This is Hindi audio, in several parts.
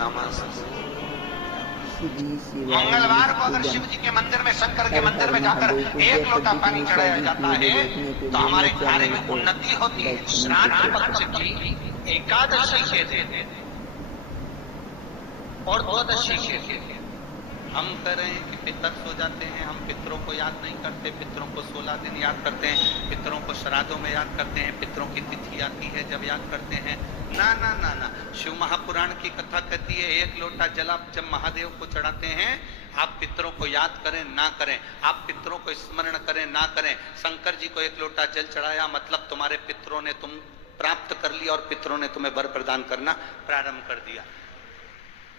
नमस्ते। मंगलवार को अगर शिव जी के मंदिर में, शंकर के मंदिर में जाकर एक लोटा पानी चढ़ाया जाता है तो हमारे कार्य में उन्नति होती है। श्राद्ध पक्ष की एकादशी के दिन और द्वादशी के दिन हम कह रहे हैं कि पितर सो जाते हैं, हम पितरों को याद नहीं करते, पितरों को 16 दिन याद करते हैं, पितरों को श्राद्धों में याद करते हैं, पितरों की तिथि आती है जब याद करते हैं। ना ना ना ना, शिव महापुराण की कथा कहती है एक लोटा जल आप जब महादेव को चढ़ाते हैं, आप पितरों को याद करें ना करें, आप पितरों को स्मरण करें ना करें, शंकर जी को एक लोटा जल चढ़ाया मतलब तुम्हारे पितरों ने तुम प्राप्त कर लिया और पितरों ने तुम्हें वर प्रदान करना प्रारंभ कर दिया,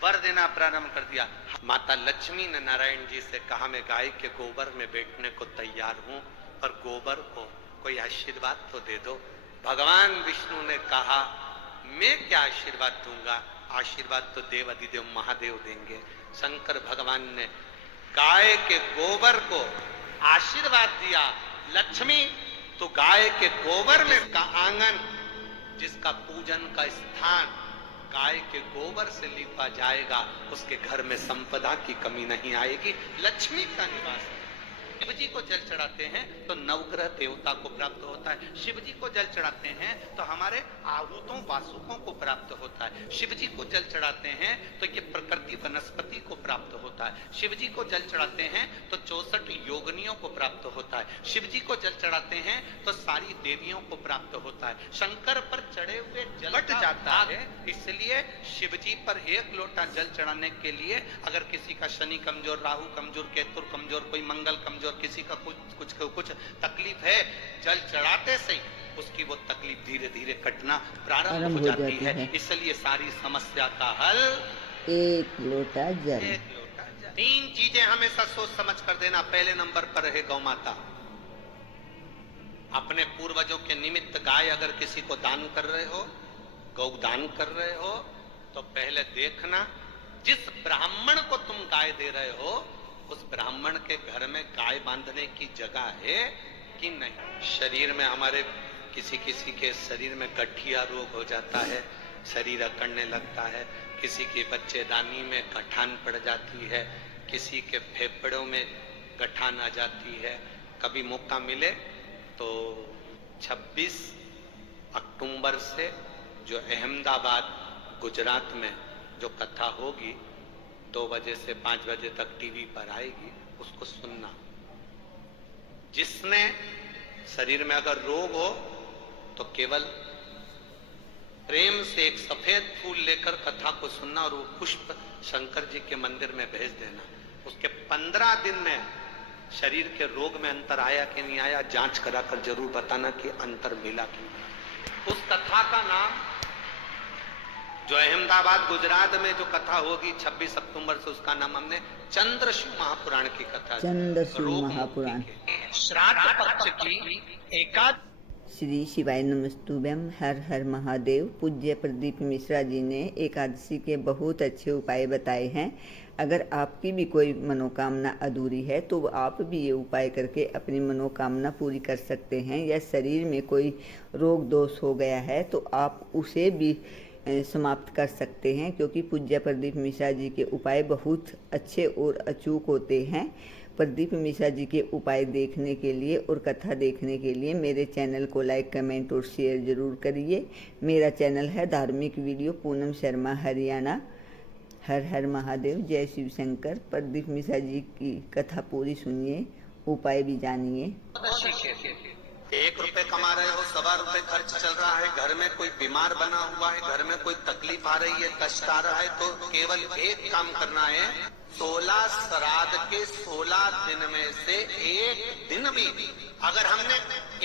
वर देना प्रारंभ कर दिया। माता लक्ष्मी ने नारायण जी से कहा मैं गाय के गोबर में बैठने को तैयार हूं, पर गोबर को कोई आशीर्वाद तो दे दो। भगवान विष्णु ने कहा मैं क्या आशीर्वाद दूंगा, आशीर्वाद तो देव अधिदेव महादेव देंगे। शंकर भगवान ने गाय के गोबर को आशीर्वाद दिया। लक्ष्मी तो गाय के गोबर में का आंगन, जिसका पूजन का स्थान गाय के गोबर से लिपा जाएगा, उसके घर में संपदा की कमी नहीं आएगी, लक्ष्मी का निवास। शिव जी को जल चढ़ाते हैं तो नवग्रह देवता को प्राप्त होता है, शिव जी को जल चढ़ाते हैं तो हमारे आहूतों वासुकों को प्राप्त होता है, शिव जी को जल चढ़ाते हैं तो ये प्रकृति वनस्पति को प्राप्त होता है, शिव जी को जल चढ़ाते हैं तो 64 योगिनियों को प्राप्त होता है, शिव जी को जल चढ़ाते हैं तो सारी देवियों को प्राप्त होता है। शंकर पर चढ़े हुए जल हट जाता है, इसलिए शिव जी पर एक लोटा जल चढ़ाने के लिए अगर किसी का शनि कमजोर, राहु कमजोर, केतु कमजोर, कोई मंगल कमजोर, किसी का कुछ तकलीफ है, जल चढ़ाते से उसकी वो तकलीफ धीरे धीरे कटना प्रारंभ हो जाती है। इसलिए सारी समस्या का हल एक लोटा जल। 3 चीजें हमेशा सोच समझ कर देना। पहले नंबर पर है गौ माता। अपने पूर्वजों के निमित्त गाय अगर किसी को दान कर रहे हो, गौ दान कर रहे हो, तो पहले देखना जिस ब्राह्मण को तुम गाय दे रहे हो उस ब्राह्मण के घर में गाय बांधने की जगह है कि नहीं। शरीर में हमारे किसी के शरीर में गठिया रोग हो जाता है, शरीर अकड़ने लगता है, किसी के बच्चेदानी में गठान पड़ जाती है, किसी के फेफड़ों में गठान आ जाती है। कभी मौका मिले तो 26 अक्टूबर से जो अहमदाबाद गुजरात में जो कथा होगी 2 बजे से 5 बजे तक टीवी पर आएगी, उसको सुनना। जिसने शरीर में अगर रोग हो तो केवल प्रेम से एक सफेद फूल लेकर कथा को सुनना और वो पुष्प शंकर जी के मंदिर में भेज देना। उसके 15 दिन में शरीर के रोग में अंतर आया कि नहीं आया, जांच कराकर जरूर बताना कि अंतर मिला कि नहीं। उस कथा का नाम जो अहमदाबाद गुजरात में जो कथा होगी 26 अक्टूबर से, उसका नाम हमने चंद्रशु महापुराण की कथा, चंद्रशु महापुराण। श्राद्ध पक्ष की एकादशी। श्री शिवाय नमस्तुभ्यम। हर हर महादेव। पूज्य प्रदीप मिश्रा जी ने एकादशी के बहुत अच्छे उपाय बताए हैं। अगर आपकी भी कोई मनोकामना अधूरी है तो आप भी ये उपाय करके अपनी मनोकामना पूरी कर सकते हैं, या शरीर में कोई रोग दोष हो गया है तो आप उसे भी समाप्त कर सकते हैं, क्योंकि पूज्य प्रदीप मिश्रा जी के उपाय बहुत अच्छे और अचूक होते हैं। प्रदीप मिश्रा जी के उपाय देखने के लिए और कथा देखने के लिए मेरे चैनल को लाइक, कमेंट और शेयर ज़रूर करिए। मेरा चैनल है धार्मिक वीडियो पूनम शर्मा हरियाणा। हर हर महादेव, जय शिव शंकर। प्रदीप मिश्रा जी की कथा पूरी सुनिए, उपाय भी जानिए। 1 रुपए कमा रहे हो, 1.25 रुपए खर्च चल रहा है, घर में कोई बीमार बना हुआ है, घर में कोई तकलीफ आ रही है, कष्ट आ रहा है, तो केवल एक काम करना है। 16 श्राद्ध के 16 दिन में से एक दिन भी अगर हमने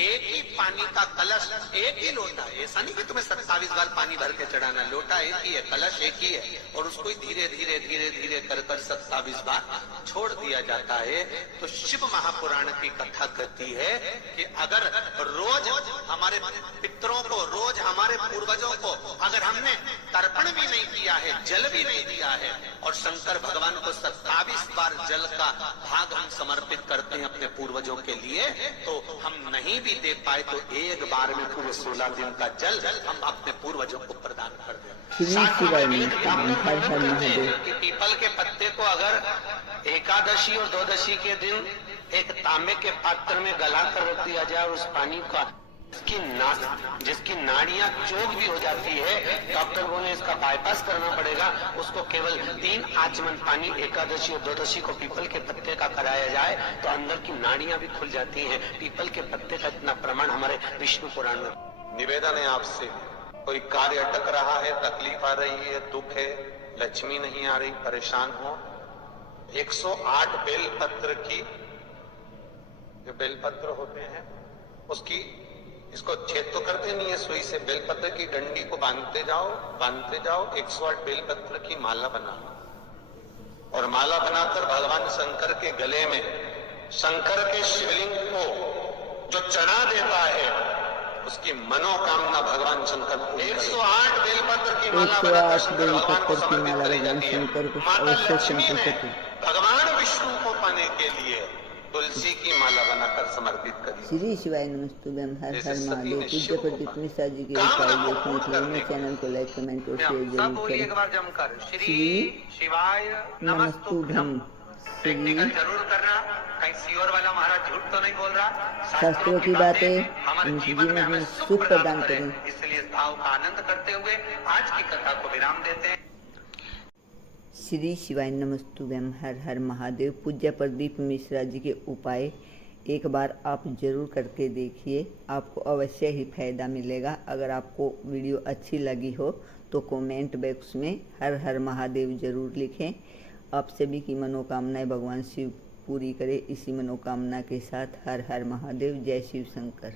एक ही पानी का कलश, एक ही लोटा, ऐसा नहीं कि तुम्हें 27 बार पानी भर के चढ़ाना, लोटा एक ही है, कलश एक ही है, और उसको धीरे धीरे धीरे धीरे कर 27 बार छोड़ दिया जाता है। तो शिव महापुराण की कथा कहती है कि अगर रोज हमारे पितरों को, रोज हमारे पूर्वजों को अगर हमने तर्पण भी नहीं किया है, जल भी नहीं दिया है, और शंकर भगवान को 27 बार जल का भाग हम समर्पित करते हैं अपने पूर्वजों के लिए, तो हम नहीं भी दे पाए तो एक बार में पूरे 16 दिन का जल हम अपने पूर्वजों को प्रदान कर दें। श्री शिवाय नमस्तुभ्यम, हर हर महादेव। कि पीपल के पत्ते को अगर एकादशी और द्वादशी के दिन एक तांबे के पात्र में गला कर रख दिया जाए, उस पानी का जिसकी नाड़ियां चोक भी हो जाती है, डॉक्टर बोले इसका बाईपास करना पड़ेगा, उसको केवल 3 आचमन पानी एकादशी और द्वादशी को पीपल के पत्ते का कराया जाए तो अंदर की नाड़ियां भी खुल जाती हैं। पीपल के पत्ते का इतना प्रमाण हमारे विष्णु पुराण में। निवेदन है आपसे, कोई कार्य अटक रहा है, तकलीफ आ रही है, दुख है, लक्ष्मी नहीं आ रही, परेशान हो, 108 बेलपत्र की, जो बेलपत्र होते हैं उसकी, इसको छेद तो करते नहीं है सुई से, बेलपत्र की डंडी को बांधते जाओ 108 बेलपत्र की माला बनाओ और माला बनाकर भगवान शंकर के गले में, शंकर के शिवलिंग को जो चढ़ा देता है उसकी मनोकामना भगवान शंकर को 108 बेलपत्र की माला बनाकर शंकर भगवान को समर्पित करी जाती है। माता लक्ष्मी ने भगवान विष्णु को पाने के लिए तुलसी की माला बनाकर समर्पित करी। श्री शिवाय नमस्तुभ्यम, हर हर महादेव। पूज्य प्रदीप मिश्रा जी के उपाय देखने के लिए मेरे चैनल को लाइक, कमेंट और शेयर जरूर करें। एक बार जमकर श्री शिवाय नमस्तुभ्यम। टेक्निकल जरूर करना, कहीं सियोर वाला महाराज झूठ तो नहीं बोल रहा। शास्त्रों की बातें हमारे जीवन में हमें सुख प्रदान करें। इसलिए इस भाव का आनंद करते हुए आज की कथा को विराम देते हैं। श्री शिवाय नमस्तुभ्यम, हर हर महादेव। पूज्य प्रदीप मिश्रा जी के उपाय एक बार आप जरूर करके देखिए, आपको अवश्य ही फायदा मिलेगा। अगर आपको वीडियो अच्छी लगी हो तो कमेंट बॉक्स में हर हर महादेव जरूर लिखें। आप सभी की मनोकामनाएं भगवान शिव पूरी करे। इसी मनोकामना के साथ हर हर महादेव। जय शिव शंकर।